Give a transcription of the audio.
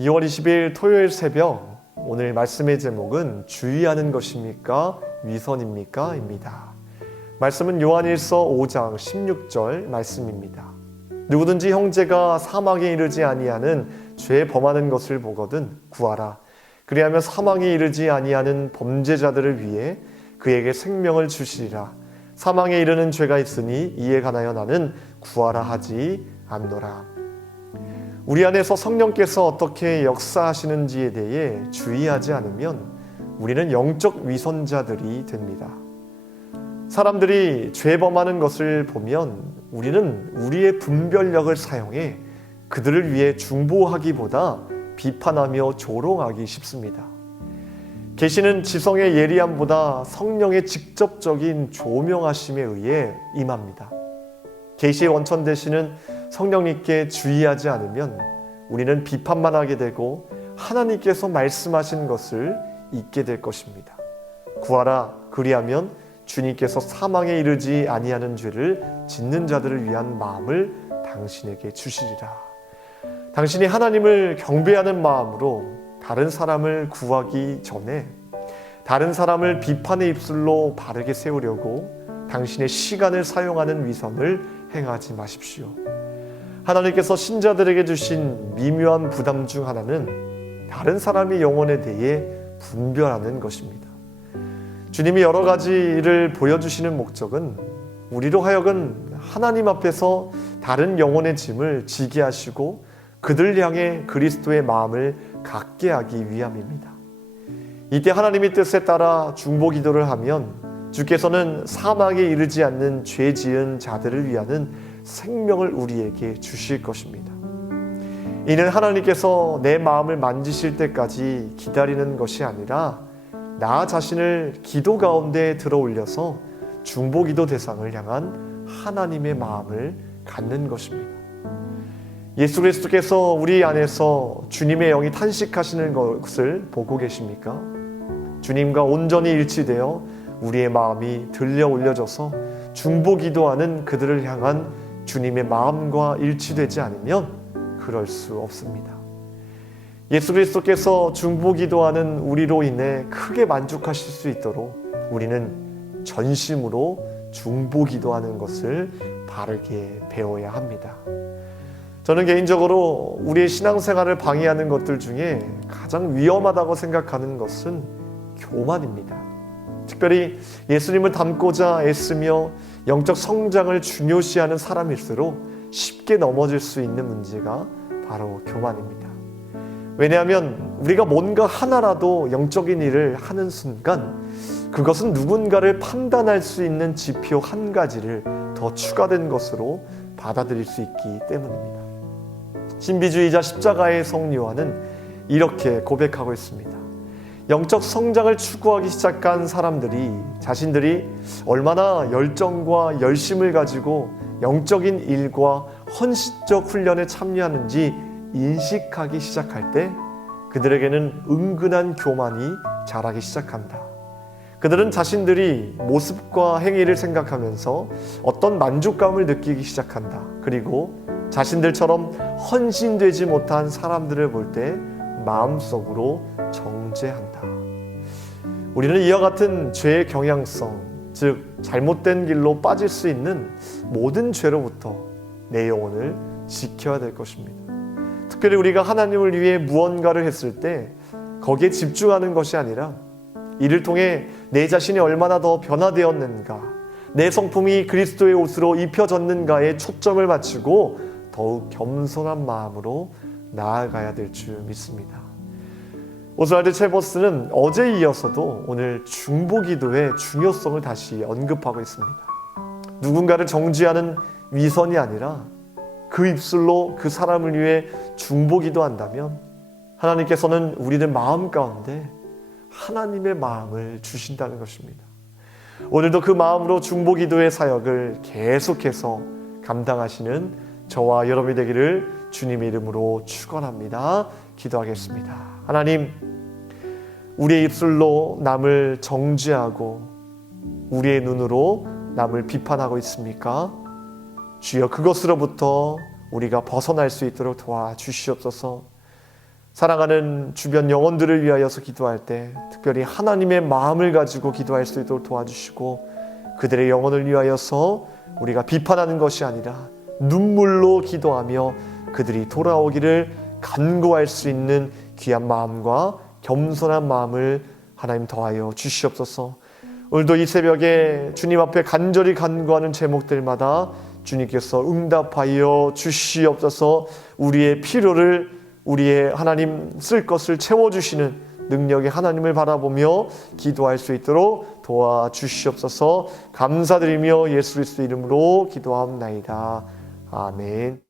2월 20일 토요일 새벽, 오늘 말씀의 제목은 주의하는 것입니까? 위선입니까? 입니다. 말씀은 요한일서 5장 16절 말씀입니다. 누구든지 형제가 사망에 이르지 아니하는 죄 범하는 것을 보거든 구하라. 그리하면 사망에 이르지 아니하는 범죄자들을 위해 그에게 생명을 주시리라. 사망에 이르는 죄가 있으니 이에 관하여 나는 구하라 하지 않노라. 우리 안에서 성령께서 어떻게 역사하시는지에 대해 주의하지 않으면 우리는 영적 위선자들이 됩니다. 사람들이 죄 범하는 것을 보면 우리는 우리의 분별력을 사용해 그들을 위해 중보하기보다 비판하며 조롱하기 쉽습니다. 계시는 지성의 예리함보다 성령의 직접적인 조명하심에 의해 임합니다. 계시의 원천 되시는 성령님께 주의하지 않으면 우리는 비판만 하게 되고 하나님께서 말씀하신 것을 잊게 될 것입니다. 구하라, 그리하면 주님께서 사망에 이르지 아니하는 죄를 짓는 자들을 위한 마음을 당신에게 주시리라. 당신이 하나님을 경배하는 마음으로 다른 사람을 구하기 전에 다른 사람을 비판의 입술로 바르게 세우려고 당신의 시간을 사용하는 위선을 행하지 마십시오. 하나님께서 신자들에게 주신 미묘한 부담 중 하나는 다른 사람의 영혼에 대해 분별하는 것입니다. 주님이 여러 가지 일을 보여주시는 목적은 우리로 하여금 하나님 앞에서 다른 영혼의 짐을 지게 하시고 그들 향해 그리스도의 마음을 갖게 하기 위함입니다. 이때 하나님의 뜻에 따라 중보 기도를 하면 주께서는 사망에 이르지 않는 죄 지은 자들을 위하는 생명을 우리에게 주실 것입니다. 이는 하나님께서 내 마음을 만지실 때까지 기다리는 것이 아니라 나 자신을 기도 가운데 들어 올려서 중보기도 대상을 향한 하나님의 마음을 갖는 것입니다. 예수 그리스도께서 우리 안에서 주님의 영이 탄식하시는 것을 보고 계십니까? 주님과 온전히 일치되어 우리의 마음이 들려 올려져서 중보기도하는 그들을 향한 주님의 마음과 일치되지 않으면 그럴 수 없습니다. 예수 그리스도께서 중보기도하는 우리로 인해 크게 만족하실 수 있도록 우리는 전심으로 중보기도하는 것을 바르게 배워야 합니다. 저는 개인적으로 우리의 신앙생활을 방해하는 것들 중에 가장 위험하다고 생각하는 것은 교만입니다. 특별히 예수님을 닮고자 애쓰며 영적 성장을 중요시하는 사람일수록 쉽게 넘어질 수 있는 문제가 바로 교만입니다. 왜냐하면 우리가 뭔가 하나라도 영적인 일을 하는 순간 그것은 누군가를 판단할 수 있는 지표 한 가지를 더 추가된 것으로 받아들일 수 있기 때문입니다. 신비주의자 십자가의 성 요한은 이렇게 고백하고 있습니다. 영적 성장을 추구하기 시작한 사람들이 자신들이 얼마나 열정과 열심을 가지고 영적인 일과 헌신적 훈련에 참여하는지 인식하기 시작할 때 그들에게는 은근한 교만이 자라기 시작한다. 그들은 자신들이 모습과 행위를 생각하면서 어떤 만족감을 느끼기 시작한다. 그리고 자신들처럼 헌신되지 못한 사람들을 볼 때 마음속으로 정죄한다. 우리는 이와 같은 죄의 경향성, 즉 잘못된 길로 빠질 수 있는 모든 죄로부터 내 영혼을 지켜야 될 것입니다. 특별히 우리가 하나님을 위해 무언가를 했을 때 거기에 집중하는 것이 아니라 이를 통해 내 자신이 얼마나 더 변화되었는가, 내 성품이 그리스도의 옷으로 입혀졌는가에 초점을 맞추고 더욱 겸손한 마음으로 나아가야 될 줄 믿습니다. 오스왈드 체버스는 어제에 이어서도 오늘 중보기도의 중요성을 다시 언급하고 있습니다. 누군가를 정죄하는 위선이 아니라 그 입술로 그 사람을 위해 중보기도한다면 하나님께서는 우리들 마음 가운데 하나님의 마음을 주신다는 것입니다. 오늘도 그 마음으로 중보기도의 사역을 계속해서 감당하시는 저와 여러분이 되기를 주님의 이름으로 축원합니다. 기도하겠습니다. 하나님, 우리의 입술로 남을 정죄하고 우리의 눈으로 남을 비판하고 있습니까? 주여, 그것으로부터 우리가 벗어날 수 있도록 도와주시옵소서. 사랑하는 주변 영혼들을 위하여서 기도할 때 특별히 하나님의 마음을 가지고 기도할 수 있도록 도와주시고, 그들의 영혼을 위하여서 우리가 비판하는 것이 아니라 눈물로 기도하며 그들이 돌아오기를 간구할 수 있는 귀한 마음과 겸손한 마음을 하나님 더하여 주시옵소서. 오늘도 이 새벽에 주님 앞에 간절히 간구하는 제목들마다 주님께서 응답하여 주시옵소서. 우리의 필요를, 우리의 하나님 쓸 것을 채워주시는 능력의 하나님을 바라보며 기도할 수 있도록 도와주시옵소서. 감사드리며 예수 그리스도 이름으로 기도하옵나이다. 아멘.